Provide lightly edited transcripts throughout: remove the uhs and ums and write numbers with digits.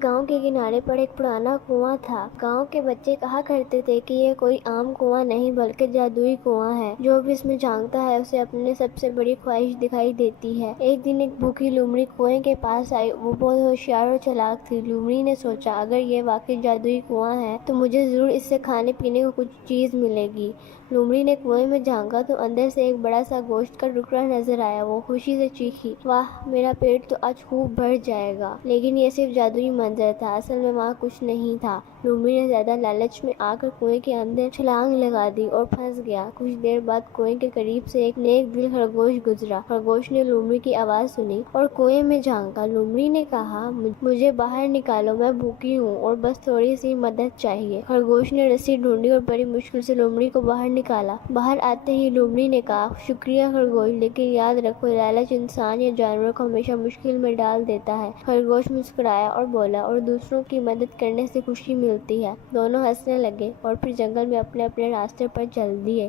ایک گاؤں کے کنارے پر ایک پرانا کنواں تھا۔ گاؤں کے بچے کہا کرتے تھے کہ یہ کوئی عام کنواں نہیں بلکہ جادوئی کنواں ہے۔ جو بھی اس میں جھانکتا ہے اسے اپنی سب سے بڑی خواہش دکھائی دیتی ہے۔ ایک دن ایک بھوکی لومڑی کنویں کے پاس آئی۔ وہ بہت ہوشیار اور چالاک تھی۔ لومڑی نے سوچا اگر یہ واقعی جادوئی کنواں ہے تو مجھے ضرور اس سے کھانے پینے کو کچھ چیز ملے گی۔ لومڑی نے کنویں میں جھانکا تو اندر سے ایک بڑا سا گوشت کا ٹکڑا نظر آیا۔ وہ خوشی سے چیخی، واہ، میرا پیٹ تو آج خوب بھر جائے گا۔ لیکن یہ صرف جادوئی منظر تھا، اصل میں وہاں کچھ نہیں تھا۔ لومڑی نے زیادہ لالچ میں آ کر کنویں کے اندر چھلانگ لگا دی اور پھنس گیا۔ کچھ دیر بعد کنویں کے قریب سے ایک نیک دل خرگوش گزرا۔ خرگوش نے لومڑی کی آواز سنی اور کنویں میں جھانکا۔ لومڑی نے کہا، مجھے باہر نکالو، میں بھوکی ہوں اور بس تھوڑی سی مدد چاہیے۔ خرگوش نے رسی ڈھونڈی اور بڑی مشکل سے لومڑی کو باہر نکالا۔ باہر آتے ہی لومڑی نے کہا، شکریہ خرگوش، لیکن یاد رکھو لالچ انسان یا جانور کو ہمیشہ مشکل میں ڈال دیتا ہے۔ خرگوش مسکرایا اور بولا، اور دوسروں کی مدد کرنے سے خوشی ملتی ہے۔ دونوں ہنسنے لگے اور پھر جنگل میں اپنے اپنے راستے پر چل دیے۔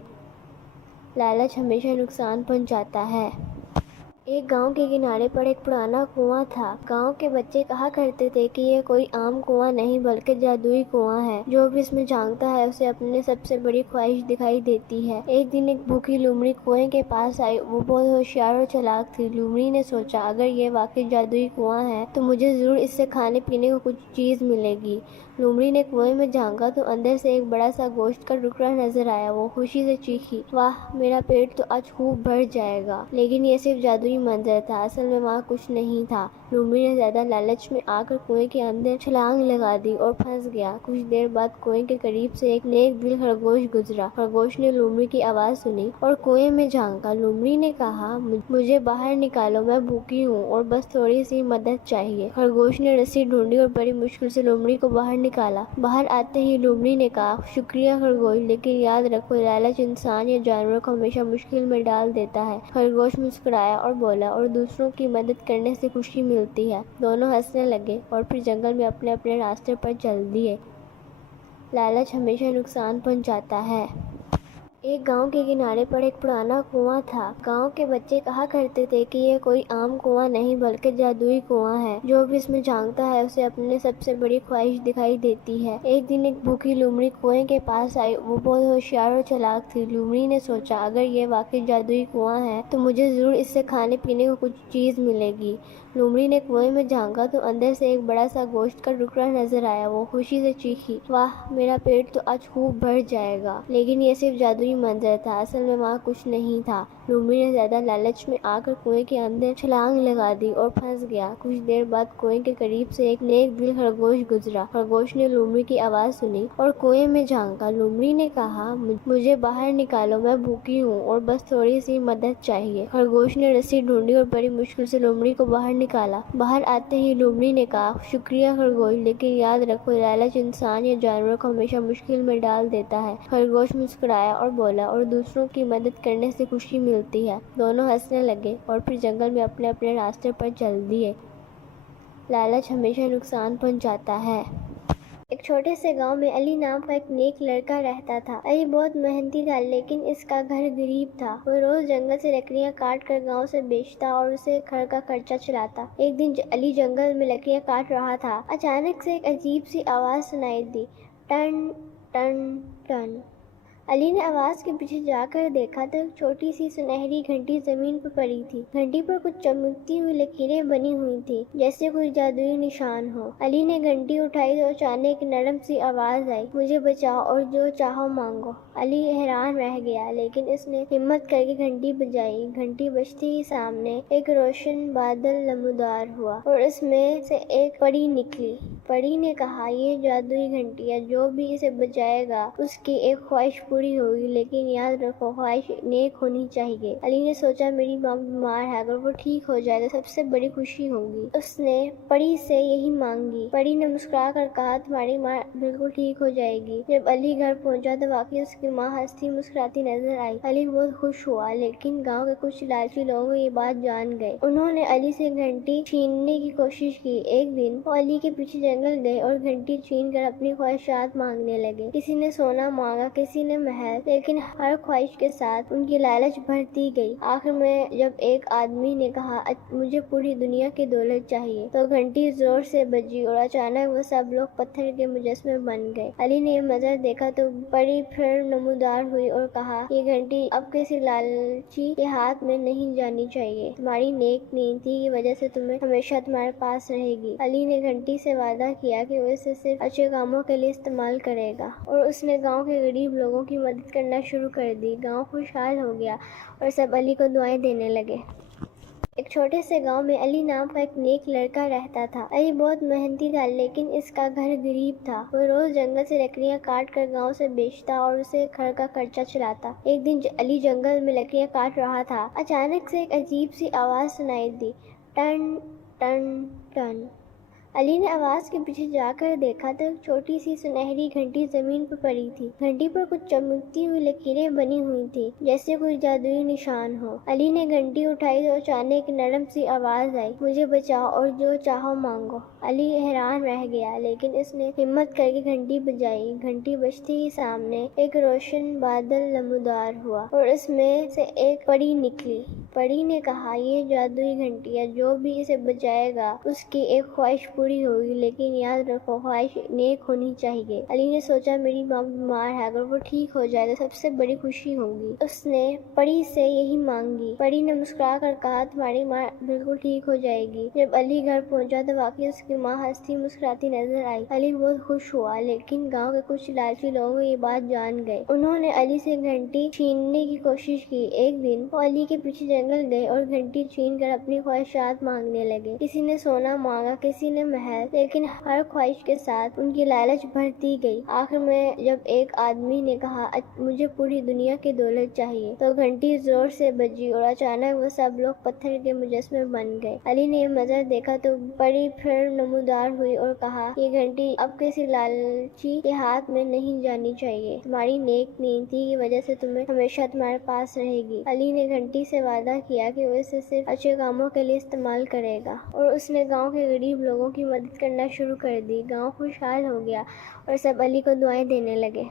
لالچ ہمیشہ نقصان پہنچاتا ہے۔ ایک گاؤں کے کنارے پر ایک پرانا کنواں تھا۔ گاؤں کے بچے کہا کرتے تھے کہ یہ کوئی عام کنواں نہیں بلکہ جادوئی کنواں ہے۔ جو بھی اس میں جھانکتا ہے اسے اپنی سب سے بڑی خواہش دکھائی دیتی ہے۔ ایک دن ایک بھوکی لومڑی کنویں کے پاس آئی۔ وہ بہت ہوشیار اور چالاک تھی۔ لومڑی نے سوچا اگر یہ واقعی جادوئی کنواں ہے تو مجھے ضرور اس سے کھانے پینے کو کچھ چیز ملے گی۔ لومڑی نے کنویں میں جھانکا تو اندر سے ایک بڑا سا گوشت کا ٹکڑا نظر آیا۔ وہ خوشی سے چیخی، واہ، میرا پیٹ تو آج خوب بھر جائے گا۔ لیکن یہ صرف جادوئی منظر تھا، اصل میں وہاں کچھ نہیں تھا۔ لومڑی نے زیادہ لالچ میں آ کر کنویں کے اندر چھلانگ لگا دی اور پھنس گیا۔ کچھ دیر بعد کنویں کے قریب سے ایک نیک دل خرگوش گزرا۔ خرگوش نے لومڑی کی آواز سنی اور کنویں میں جھانکا۔ لومڑی نے کہا، مجھے باہر نکالو، میں بھوکی ہوں اور بس تھوڑی سی مدد چاہیے۔ خرگوش نے رسی ڈھونڈی اور بڑی مشکل سے لومڑی کو باہر نکالا۔ باہر آتے ہی لومڑی نے کہا، شکریہ خرگوش، لیکن یاد رکھو لالچ انسان یا جانور کو ہمیشہ مشکل میں ڈال دیتا ہے۔ خرگوش مسکرایا اور بولا، اور دوسروں کی مدد کرنے سے خوشی ملتی ہے۔ دونوں ہنسنے لگے اور پھر جنگل میں اپنے اپنے راستے پر چل دیے۔ لالچ ہمیشہ نقصان پہنچاتا ہے۔ ایک گاؤں کے کنارے پر ایک پرانا کنواں تھا۔ گاؤں کے بچے کہا کرتے تھے کہ یہ کوئی عام کنواں نہیں بلکہ جادوئی کنواں ہے۔ جو بھی اس میں جھانکتا ہے اسے اپنی سب سے بڑی خواہش دکھائی دیتی ہے۔ ایک دن ایک بھوکی لومڑی کنویں کے پاس آئی۔ وہ بہت ہوشیار اور چالاک تھی۔ لومڑی نے سوچا اگر یہ واقعی جادوئی کنواں ہے تو مجھے ضرور اس سے کھانے پینے کو کچھ چیز ملے گی۔ لومڑی نے کنویں میں جھانکا تو اندر سے ایک بڑا سا گوشت کا ٹکڑا نظر آیا۔ وہ خوشی سے چیخی، واہ، میرا پیٹ تو آج خوب بھر جائے گا۔ لیکن یہ صرف جادوئی منظر تھا، اصل میں وہاں کچھ نہیں تھا۔ لومڑی نے زیادہ لالچ میں آ کر کنویں کے اندر چھلانگ لگا دی اور پھنس گیا۔ کچھ دیر بعد کنویں کے قریب سے ایک نیک دل خرگوش گزرا۔ خرگوش نے لومڑی کی آواز سنی اور کنویں میں جھانکا۔ لومڑی نے کہا، مجھے باہر نکالو، میں بھوکی ہوں اور بس تھوڑی سی مدد چاہیے۔ خرگوش نے رسی ڈھونڈی اور بڑی مشکل سے لومڑی کو باہر نکالا۔ باہر آتے ہی لومڑی نے کہا، شکریہ خرگوش، لیکن یاد رکھو لالچ انسان یا جانور کو ہمیشہ مشکل میں ڈال دیتا ہے۔ خرگوش مسکرایا اور بولا، اور دوسروں کی مدد کرنے سے خوشی ملتی ہے۔ دونوں ہنسنے لگے اور پھر جنگل میں اپنے اپنے راستے پر چل دیے۔ لالچ ہمیشہ نقصان پہنچاتا ہے۔ ایک چھوٹے سے گاؤں میں علی نام کا ایک نیک لڑکا رہتا تھا۔ علی بہت محنتی تھا لیکن اس کا گھر غریب تھا۔ وہ روز جنگل سے لکڑیاں کاٹ کر گاؤں سے بیچتا اور اسے گھر کا خرچہ چلاتا۔ ایک دن علی جنگل میں لکڑیاں کاٹ رہا تھا۔ اچانک سے ایک عجیب سی آواز سنائی دی، ٹن ٹن ٹن۔ علی نے آواز کے پیچھے جا کر دیکھا تو ایک چھوٹی سی سنہری گھنٹی زمین پر پڑی تھی۔ گھنٹی پر کچھ چمکتی ہوئی لکیریں بنی ہوئی تھیں جیسے کوئی جادوئی نشان ہو۔ علی نے گھنٹی اٹھائی تو اچانک ایک نرم سی آواز آئی، مجھے بچاؤ اور جو چاہو مانگو۔ علی حیران رہ گیا لیکن اس نے ہمت کر کے گھنٹی بجائی۔ گھنٹی بجتے ہی سامنے ایک روشن بادل نمودار ہوا اور اس میں سے ایک پری نکلی۔ پری نے کہا، یہ جادوئی گھنٹی ہے، جو بھی اسے بجائے گا اس کی ایک خواہش پوری ہوگی، لیکن یاد رکھو خواہش نیک ہونی چاہیے۔ علی نے سوچا میری ماں بیمار ہے، اگر وہ ٹھیک ہو جائے تو سب سے بڑی خوشی ہوگی۔ اس نے پری سے یہی مانگی۔ پری نے مسکرا کر کہا، تمہاری ماں بالکل ٹھیک ہو جائے گی۔ جب علی گھر پہنچا تو واقعی اس کی ماں ہنستی مسکراتی نظر آئی۔ علی بہت خوش ہوا لیکن گاؤں کے کچھ لالچی لوگ یہ بات جان گئے۔ انہوں نے علی سے گھنٹی چھیننے کی کوشش کی۔ ایک دن وہ علی کے پیچھے جنگل جنگل گئے اور گھنٹی چھین کر اپنی خواہشات مانگنے لگے۔ کسی نے سونا مانگا، کسی نے محل، لیکن ہر خواہش کے ساتھ ان کی لالچ بڑھتی گئی۔ آخر میں جب ایک آدمی نے کہا مجھے پوری دنیا کی دولت چاہیے، تو گھنٹی زور سے بجی اور اچانک وہ سب لوگ پتھر کے مجسمے بن گئے۔ علی نے یہ منظر دیکھا تو پری پھر نمودار ہوئی اور کہا یہ گھنٹی اب کسی لالچی کے ہاتھ میں نہیں جانی چاہیے، تمہاری نیک نیتی کی وجہ سے تمہیں ہمیشہ تمہارے پاس رہے گی۔ علی نے گھنٹی سے وعدہ کیا کہ وہ اسے صرف اچھے کاموں کے لیے استعمال کرے گا، اور اس نے گاؤں کے غریب لوگوں کی مدد کرنا شروع کر دی۔ گاؤں خوشحال ہو گیا اور سب علی کو دعائیں دینے لگے۔ ایک چھوٹے سے گاؤں میں علی نام کا ایک نیک لڑکا رہتا تھا۔ علی بہت محنتی تھا، لیکن اس کا گھر غریب تھا۔ وہ روز جنگل سے لکڑیاں کاٹ کر گاؤں سے بیچتا اور اسے گھر کا خرچہ چلاتا۔ ایک دن علی جنگل میں لکڑیاں کاٹ رہا تھا، اچانک سے ایک عجیب سی آواز سنائی دی، ٹن ٹن ٹن۔ علی نے آواز کے پیچھے جا کر دیکھا تو ایک چھوٹی سی سنہری گھنٹی زمین پر پڑی تھی۔ گھنٹی پر کچھ چمکتی ہوئی لکیریں بنی ہوئی تھی، جیسے کوئی جادوئی نشان ہو۔ علی نے گھنٹی اٹھائی تو اچانک ایک نرم سی آواز آئی، مجھے بچاؤ اور جو چاہو مانگو۔ علی حیران رہ گیا، لیکن اس نے ہمت کر کے گھنٹی بجائی۔ گھنٹی بجتے ہی سامنے ایک روشن بادل نمودار ہوا اور اس میں سے ایک پری نکلی۔ پری نے کہا یہ جادوئی گھنٹی ہے، جو بھی اسے بجائے گا اس کی ایک خواہش پوری ہوگی، لیکن یاد رکھو خواہش نیک ہونی چاہیے۔ علی نے سوچا میری ماں بیمار ہے، اگر وہ ٹھیک ہو جائے تو سب سے بڑی خوشی ہوگی۔ اس نے پری سے یہی مانگی۔ پری نے مسکرا کر کہا تمہاری ماں بالکل ٹھیک ہو جائے گی۔ جب علی گھر پہنچا تو واقعی اس کی ماں ہنستی مسکراتی نظر آئی۔ علی بہت خوش ہوا، لیکن گاؤں کے کچھ لالچی لوگ یہ بات جان گئے۔ انہوں نے علی سے گھنٹی چھیننے کی کوشش کی۔ ایک دن وہ علی کے پیچھے جنگل گئے اور گھنٹی چھین کر اپنی خواہشات مانگنے لگے۔ کسی نے سونا مانگا، کسی نے محل، لیکن ہر خواہش کے ساتھ ان کی لالچ بڑھتی گئی۔ آخر میں جب ایک آدمی نے کہا مجھے پوری دنیا کی دولت چاہیے، تو گھنٹی زور سے بجی اور اچانک وہ سب لوگ پتھر کے مجسمے بن گئے۔ علی نے یہ منظر دیکھا تو پری پھر نمودار ہوئی اور کہا یہ گھنٹی اب کسی لالچی کے ہاتھ میں نہیں جانی چاہیے، تمہاری نیک نیتی کی وجہ سے تمہیں ہمیشہ تمہارے پاس رہے گی۔ علی نے گھنٹی سے وعدہ کیا کہ وہ اسے صرف اچھے کاموں کے لیے استعمال کرے گا، اور اس نے گاؤں کے غریب لوگوں کی مدد کرنا شروع کر دی۔ گاؤں خوشحال ہو گیا اور سب علی کو دعائیں دینے لگے۔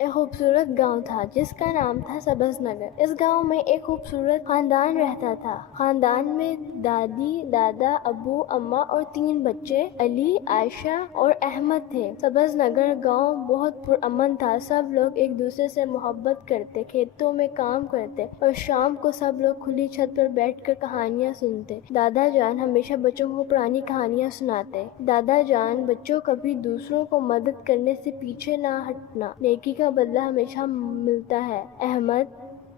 ایک خوبصورت گاؤں تھا جس کا نام تھا سبز نگر۔ اس گاؤں میں ایک خوبصورت خاندان رہتا تھا۔ خاندان میں دادی، دادا، ابو، اماں اور 3 بچے علی، عائشہ اور احمد تھے۔ سبز نگر گاؤں بہت پرامن تھا۔ سب لوگ ایک دوسرے سے محبت کرتے، کھیتوں میں کام کرتے اور شام کو سب لوگ کھلی چھت پر بیٹھ کر کہانیاں سنتے۔ دادا جان ہمیشہ بچوں کو پرانی کہانیاں سناتے۔ دادا جان بچوں کبھی دوسروں کو مدد کرنے سے پیچھے نہ ہٹنا، نیکی کا بدلہ ہمیشہ ملتا ہے۔ احمد،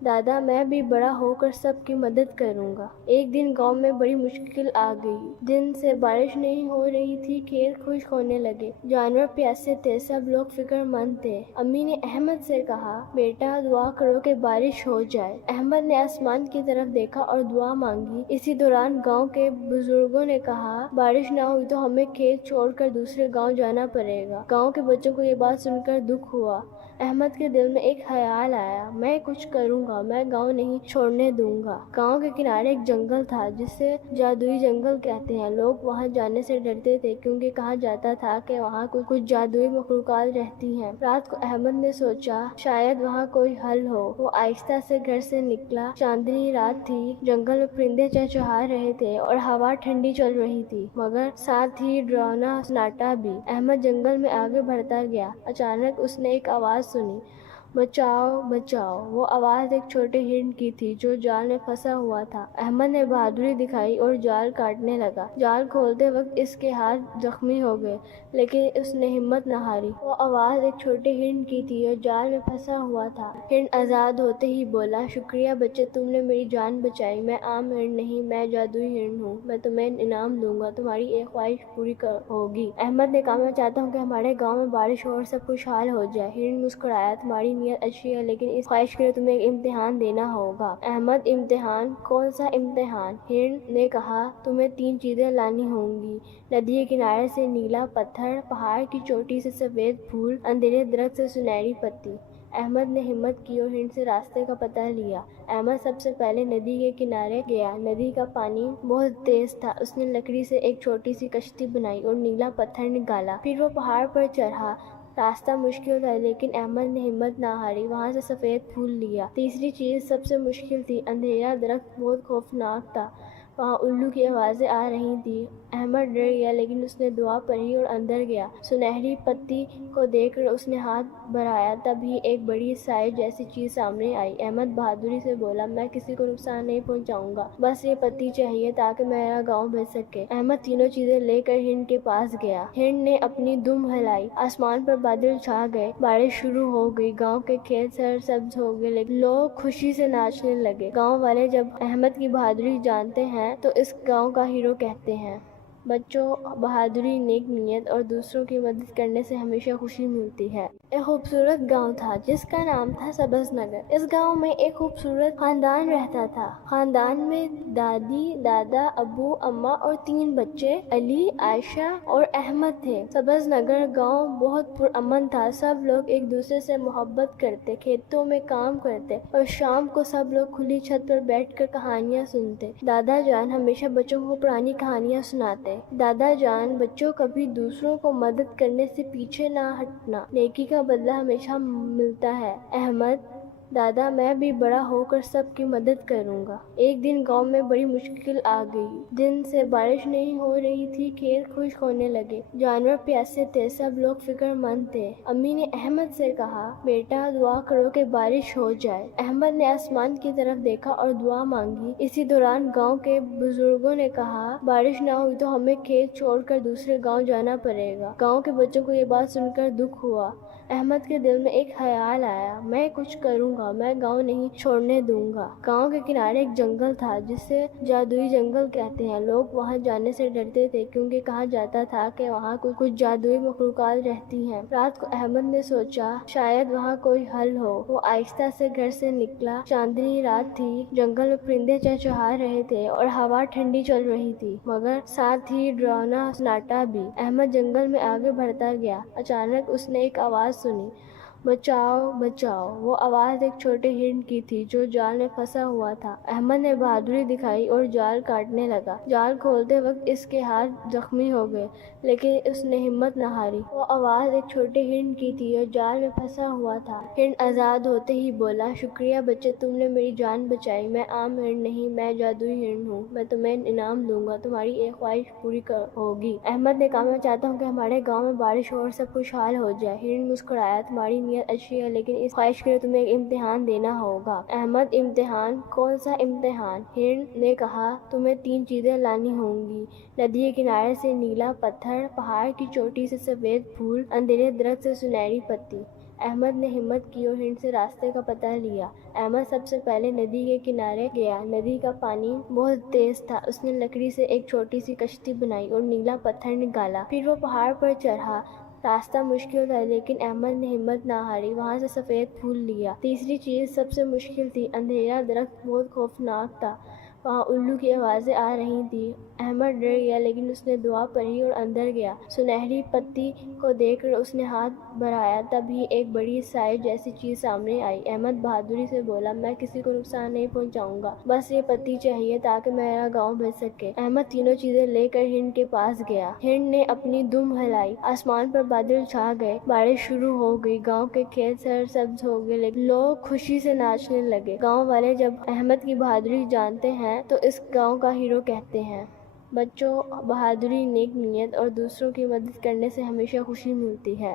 دادا میں بھی بڑا ہو کر سب کی مدد کروں گا۔ ایک دن گاؤں میں بڑی مشکل آ گئی۔ دن سے بارش نہیں ہو رہی تھی، کھیت خشک ہونے لگے، جانور پیاسے تھے، سب لوگ فکر مند تھے۔ امی نے احمد سے کہا بیٹا دعا کرو کہ بارش ہو جائے۔ احمد نے آسمان کی طرف دیکھا اور دعا مانگی۔ اسی دوران گاؤں کے بزرگوں نے کہا بارش نہ ہوئی تو ہمیں کھیت چھوڑ کر دوسرے گاؤں جانا پڑے گا۔ گاؤں کے بچوں کو یہ بات سن کر دکھ ہوا۔ احمد کے دل میں ایک خیال آیا، میں کچھ کروں گا، میں گاؤں نہیں چھوڑنے دوں گا۔ گاؤں کے کنارے ایک جنگل تھا جسے جادوئی جنگل کہتے ہیں۔ لوگ وہاں جانے سے ڈرتے تھے کیونکہ کہا جاتا تھا کہ وہاں کچھ جادوئی مخلوقات رہتی ہیں۔ رات کو احمد نے سوچا شاید وہاں کوئی حل ہو۔ وہ آہستہ سے گھر سے نکلا۔ چاندنی رات تھی، جنگل میں پرندے چہچہا رہے تھے اور ہوا ٹھنڈی چل رہی تھی، مگر ساتھ ہی ڈراؤنا سناٹا بھی۔ احمد جنگل میں آگے بڑھتا گیا۔ اچانک اس نے ایک آواز سنی، بچاؤ بچاؤ۔ وہ آواز ایک چھوٹے ہرن کی تھی جو جال میں پھنسا ہوا تھا۔ احمد نے بہادری دکھائی اور جال کاٹنے لگا۔ جال کھولتے وقت اس کے ہاتھ زخمی ہو گئے، لیکن اس نے ہمت نہ ہاری۔ وہ آواز ایک چھوٹے ہرن کی تھی جو جال میں پھنسا ہوا تھا۔ ہرن آزاد ہوتے ہی بولا شکریہ بچے، تم نے میری جان بچائی۔ میں عام ہرن نہیں، میں جادوئی ہرن ہوں۔ میں تمہیں انعام دوں گا، تمہاری ایک خواہش پوری ہوگی۔ احمد نے کہا میں چاہتا ہوں کہ ہمارے گاؤں میں بارش ہو اور سب خوشحال ہو جائے۔ ہرن مسکرایا، تمہاری نیت اچھی ہے، لیکن اس خواہش کے لیے تمہیں ایک امتحان دینا ہوگا۔ احمد امتحان؟ کون سا امتحان؟ ہرن نے کہا تمہیں 3 چیزیں لانی ہوں گی، ندی کے کنارے سے نیلا پتھر، پہاڑ کی چوٹی سے سفید پھول، اندھیرے درخت سے سنہری پتی۔ احمد نے ہمت کی اور ہند سے راستے کا پتہ لیا۔ احمد سب سے پہلے ندی کے کنارے گیا۔ ندی کا پانی بہت تیز تھا۔ اس نے لکڑی سے ایک چھوٹی سی کشتی بنائی اور نیلا پتھر نکالا۔ پھر وہ پہاڑ پر چڑھا۔ راستہ مشکل تھا لیکن احمد نے ہمت نہ ہاری، وہاں سے سفید پھول لیا۔ تیسری چیز سب سے مشکل تھی، اندھیرا، درخت بہت خوفناک تھا، وہاں الو کی آوازیں آ رہی تھی۔ احمد ڈر گیا لیکن اس نے دعا پڑھی اور اندر گیا۔ سنہری پتی کو دیکھ کر اس نے ہاتھ بڑھایا، تبھی ایک بڑی سائے جیسی چیز سامنے آئی۔ احمد بہادری سے بولا، میں کسی کو نقصان نہیں پہنچاؤں گا، بس یہ پتی چاہیے تاکہ میرا گاؤں بچ سکے۔ احمد تینوں چیزیں لے کر ہند کے پاس گیا۔ ہند نے اپنی دم ہلائی، آسمان پر بادل چھا گئے، بارش شروع ہو گئی، گاؤں کے کھیت سرسبز ہو گئے، لیکن لوگ خوشی سے ناچنے لگے۔ گاؤں والے جب احمد کی بہادری جانتے ہیں تو اس گاؤں کا ہیرو کہتے ہیں۔ بچوں، بہادری، نیک نیت اور دوسروں کی مدد کرنے سے ہمیشہ خوشی ملتی ہے۔ ایک خوبصورت گاؤں تھا جس کا نام تھا سبز نگر۔ اس گاؤں میں ایک خوبصورت خاندان رہتا تھا۔ خاندان میں دادی، دادا، ابو، اماں اور 3 بچے علی، عائشہ اور احمد تھے۔ سبز نگر گاؤں بہت پرامن تھا۔ سب لوگ ایک دوسرے سے محبت کرتے، کھیتوں میں کام کرتے اور شام کو سب لوگ کھلی چھت پر بیٹھ کر کہانیاں سنتے۔ دادا جان ہمیشہ بچوں کو پرانی کہانیاں سناتے۔ دادا جان بچوں، کبھی دوسروں کو مدد کرنے سے پیچھے نہ ہٹنا، نیکی کا بدلہ ہمیشہ ملتا ہے۔ احمد، دادا، میں بھی بڑا ہو کر سب کی مدد کروں گا۔ ایک دن گاؤں میں بڑی مشکل آ گئی۔ دن سے بارش نہیں ہو رہی تھی، کھیت خشک ہونے لگے، جانور پیاسے تھے، سب لوگ فکر مند تھے۔ امی نے احمد سے کہا، بیٹا دعا کرو کہ بارش ہو جائے۔ احمد نے آسمان کی طرف دیکھا اور دعا مانگی۔ اسی دوران گاؤں کے بزرگوں نے کہا، بارش نہ ہوئی تو ہمیں کھیت چھوڑ کر دوسرے گاؤں جانا پڑے گا۔ گاؤں کے بچوں کو یہ بات سن کر دکھ ہوا۔ احمد کے دل میں ایک خیال آیا، میں کچھ کروں گا، میں گاؤں نہیں چھوڑنے دوں گا۔ گاؤں کے کنارے ایک جنگل تھا جسے جادوئی جنگل کہتے ہیں۔ لوگ وہاں جانے سے ڈرتے تھے کیونکہ کہا جاتا تھا کہ وہاں کچھ جادوئی مخلوقات رہتی ہیں۔ رات کو احمد نے سوچا شاید وہاں کوئی حل ہو۔ وہ آہستہ سے گھر سے نکلا۔ چاندنی رات تھی، جنگل میں پرندے چہچہا رہے تھے اور ہوا ٹھنڈی چل رہی تھی، مگر ساتھ ہی ڈراؤنا سناٹا بھی۔ احمد جنگل میں آگے بڑھتا گیا۔ اچانک اس نے ایک آواز سنی، بچاؤ بچاؤ۔ وہ آواز ایک چھوٹے ہرن کی تھی جو جال میں پھنسا ہوا تھا۔ احمد نے بہادری دکھائی اور جال کاٹنے لگا۔ جال کھولتے وقت اس کے ہاتھ زخمی ہو گئے لیکن اس نے ہمت نہ ہاری۔ وہ آواز ایک چھوٹے ہرن کی تھی جو جال میں پھنسا ہوا تھا۔ ہرن آزاد ہوتے ہی بولا، شکریہ بچے، تم نے میری جان بچائی۔ میں عام ہرن نہیں، میں جادوئی ہرن ہوں۔ میں تمہیں انعام دوں گا، تمہاری ایک خواہش پوری ہوگی۔ احمد نے کہا، میں چاہتا ہوں کہ ہمارے گاؤں میں بارش ہو اور سب خوشحال ہو جائے۔ ہرن مسکرایا، تمہاری نیت اچھی ہے لیکن اس خواہش کے لیے تمہیں ایک امتحان دینا ہوگا۔ احمد، امتحان؟ کون سا امتحان؟ ہرن نے کہا، تمہیں 3 چیزیں لانی ہوں گی، ندی کے کنارے سے نیلا پتھر، پہاڑ کی چوٹی سے سفید پھول، اندھیرے درخت سے سنہری پتی۔ احمد نے ہمت کی اور ہند سے راستے کا پتہ لیا۔ احمد سب سے پہلے ندی کے کنارے گیا۔ ندی کا پانی بہت تیز تھا۔ اس نے لکڑی سے ایک چھوٹی سی کشتی بنائی اور نیلا پتھر نکالا۔ پھر وہ پہاڑ پر چڑھا۔ راستہ مشکل تھا لیکن احمد نے ہمت نہ ہاری، وہاں سے سفید پھول لیا۔ تیسری چیز سب سے مشکل تھی، اندھیرا، درخت بہت خوفناک تھا، وہاں الو کی آوازیں آ رہی تھی۔ احمد ڈر گیا لیکن اس نے دعا پڑھی اور اندر گیا۔ سنہری پتی کو دیکھ کر اس نے ہاتھ بڑھایا، تبھی ایک بڑی سائے جیسی چیز سامنے آئی۔ احمد بہادری سے بولا، میں کسی کو نقصان نہیں پہنچاؤں گا، بس یہ پتی چاہیے تاکہ میرا گاؤں بچ سکے۔ احمد تینوں چیزیں لے کر ہند کے پاس گیا۔ ہند نے اپنی دم ہلائی، آسمان پر بادل چھا گئے، بارش شروع ہو گئی، گاؤں کے کھیت سرسبز ہو گئے، لیکن لوگ خوشی سے ناچنے لگے۔ گاؤں والے جب احمد کی بہادری جانتے ہیں تو اس گاؤں کا ہیرو کہتے ہیں۔ بچوں، بہادری، نیک نیت اور دوسروں کی مدد کرنے سے ہمیشہ خوشی ملتی ہے۔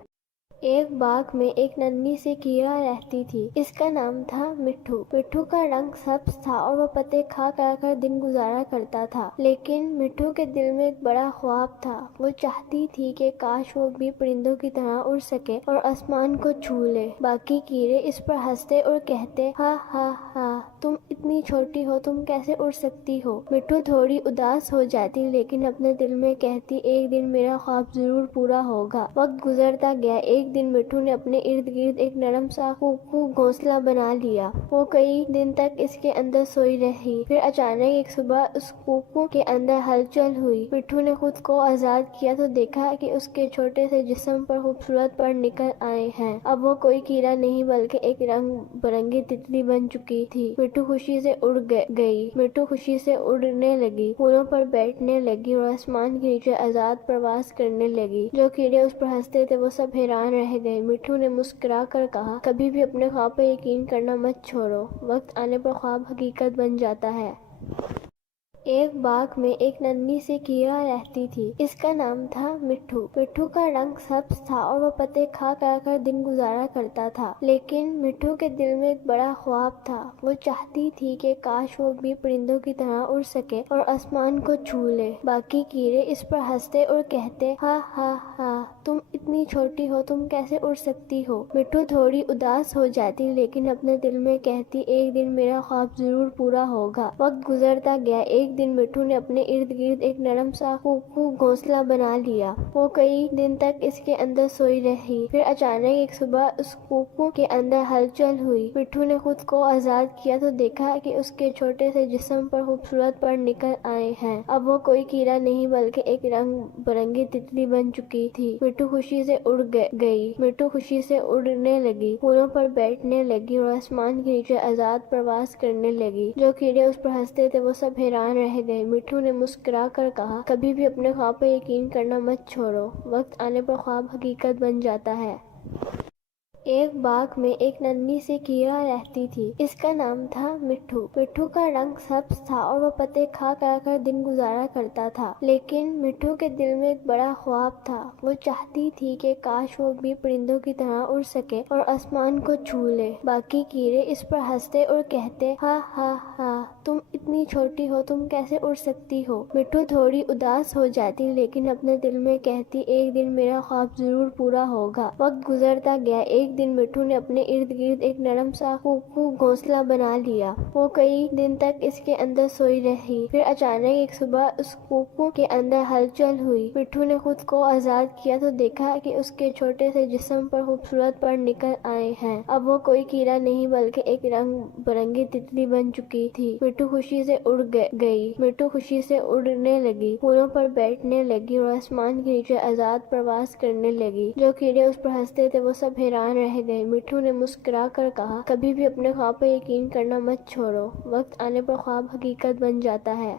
ایک باغ میں ایک ننھی سی کیڑا رہتی تھی۔ اس کا نام تھا مٹھو۔ مٹھو کا رنگ سبز تھا اور وہ پتے کھا کر دن گزارا کرتا تھا، لیکن مٹھو کے دل میں ایک بڑا خواب تھا۔ وہ چاہتی تھی کہ کاش وہ بھی پرندوں کی طرح اڑ سکے اور آسمان کو چھو لے۔ باقی کیڑے اس پر ہنستے اور کہتے، ہا ہا ہا، تم اتنی چھوٹی ہو، تم کیسے اڑ سکتی ہو؟ مٹھو تھوڑی اداس ہو جاتی لیکن اپنے دل میں کہتی، ایک دن میرا خواب ضرور پورا ہوگا۔ وقت گزرتا گیا۔ ایک ایک دن مٹھو نے اپنے ارد گرد ایک نرم سا خوب گھونسلہ بنا لیا۔ وہ کئی دن تک اس کے اندر سوئی رہی، پھر اچانک ایک صبح اس کوکو کے اندر ہلچل ہوئی۔ مٹھو نے خود کو آزاد کیا تو دیکھا کہ اس کے چھوٹے سے جسم پر خوبصورت پر نکل آئے ہیں۔ اب وہ کوئی کیڑا نہیں بلکہ ایک رنگ برنگی تتلی بن چکی تھی۔ مٹھو خوشی سے اڑ گئی، مٹھو خوشی سے اڑنے لگی، پھولوں پر بیٹھنے لگی اور آسمان کے نیچے آزاد پرواز کرنے لگی۔ جو کیڑے اس پر ہنستے تھے وہ سب حیران رہ گئے۔ مٹھو نے مسکرا کر کہا، کبھی بھی اپنے خواب پر یقین کرنا مت چھوڑو، وقت آنے پر خواب حقیقت بن جاتا ہے۔ ایک باغ میں ایک ننھی سی کیڑا رہتی تھی، اس کا نام تھا مٹھو۔ مٹھو کا رنگ سبز تھا اور وہ پتے کھا کر دن گزارا کرتا تھا، لیکن مٹھو کے دل میں ایک بڑا خواب تھا۔ وہ چاہتی تھی کہ کاش وہ بھی پرندوں کی طرح اڑ سکے اور آسمان کو چھو لے۔ باقی کیڑے اس پر ہنستے اور کہتے، ہا ہا ہا، تم اتنی چھوٹی ہو، تم کیسے اڑ سکتی ہو؟ مٹھو تھوڑی اداس ہو جاتی لیکن اپنے دل میں کہتی، ایک دن میرا خواب ضرور پورا ہوگا۔ وقت گزرتا گیا۔ ایک دن مٹھو نے اپنے ارد گرد ایک نرم سا خوب گھونسلہ بنا لیا۔ وہ کئی دن تک اس کے اندر سوئی رہی، پھر اچانک ایک صبح اس کوکو کے اندر ہلچل ہوئی۔ مٹھو نے خود کو آزاد کیا تو دیکھا کہ اس کے چھوٹے سے جسم پر خوبصورت پر نکل آئے ہیں۔ اب وہ کوئی کیڑا نہیں بلکہ ایک رنگ برنگی تتلی بن چکی تھی۔ مٹھو خوشی سے اڑ گئی، مٹھو خوشی سے اڑنے لگی، پھولوں پر بیٹھنے لگی اور آسمان کے نیچے آزاد پرواز کرنے لگی۔ جو کیڑے اس پر ہنستے تھے وہ سب حیران رہ گئے۔ مٹھو نے مسکرا کر کہا، کبھی بھی اپنے خواب پر یقین کرنا مت چھوڑو، وقت آنے پر خواب حقیقت بن جاتا ہے۔ ایک باغ میں ایک ننھی سی کیڑا رہتی تھی، اس کا نام تھا مٹھو۔ مٹھو کا رنگ سبز تھا اور وہ پتے کھا کر دن گزارا کرتا تھا، لیکن مٹھو کے دل میں ایک بڑا خواب تھا۔ وہ چاہتی تھی کہ کاش وہ بھی پرندوں کی طرح اڑ سکے اور آسمان کو چھو لے۔ باقی کیڑے اس پر ہنستے اور کہتے، ہا ہا ہا، تم اتنی چھوٹی ہو، تم کیسے اڑ سکتی ہو؟ مٹھو تھوڑی اداس ہو جاتی لیکن اپنے دل میں کہتی، ایک دن میرا خواب ضرور پورا ہوگا۔ وقت گزرتا گیا۔ ایک دن مٹھو نے اپنے ارد گرد ایک نرم سا خوب گھونسلہ بنا لیا۔ وہ کئی دن تک اس کے اندر سوئی رہی، پھر اچانک ایک صبح اس کوکو کے اندر ہلچل ہوئی۔ مٹھو نے خود کو آزاد کیا تو دیکھا کہ اس کے چھوٹے سے جسم پر خوبصورت پر نکل آئے ہیں۔ اب وہ کوئی کیڑا نہیں بلکہ ایک رنگ برنگی تتلی بن چکی تھی۔ مٹھو خوشی سے اڑ گئی، مٹھو خوشی سے اڑنے لگی، پھولوں پر بیٹھنے لگی اور آسمان کے نیچے آزاد پرواز کرنے لگی۔ جو کیڑے اس پر ہنستے تھے وہ سب حیران رہ گئے۔ مٹھو نے مسکرا کر کہا، کبھی بھی اپنے خواب پر یقین کرنا مت چھوڑو، وقت آنے پر خواب حقیقت بن جاتا ہے۔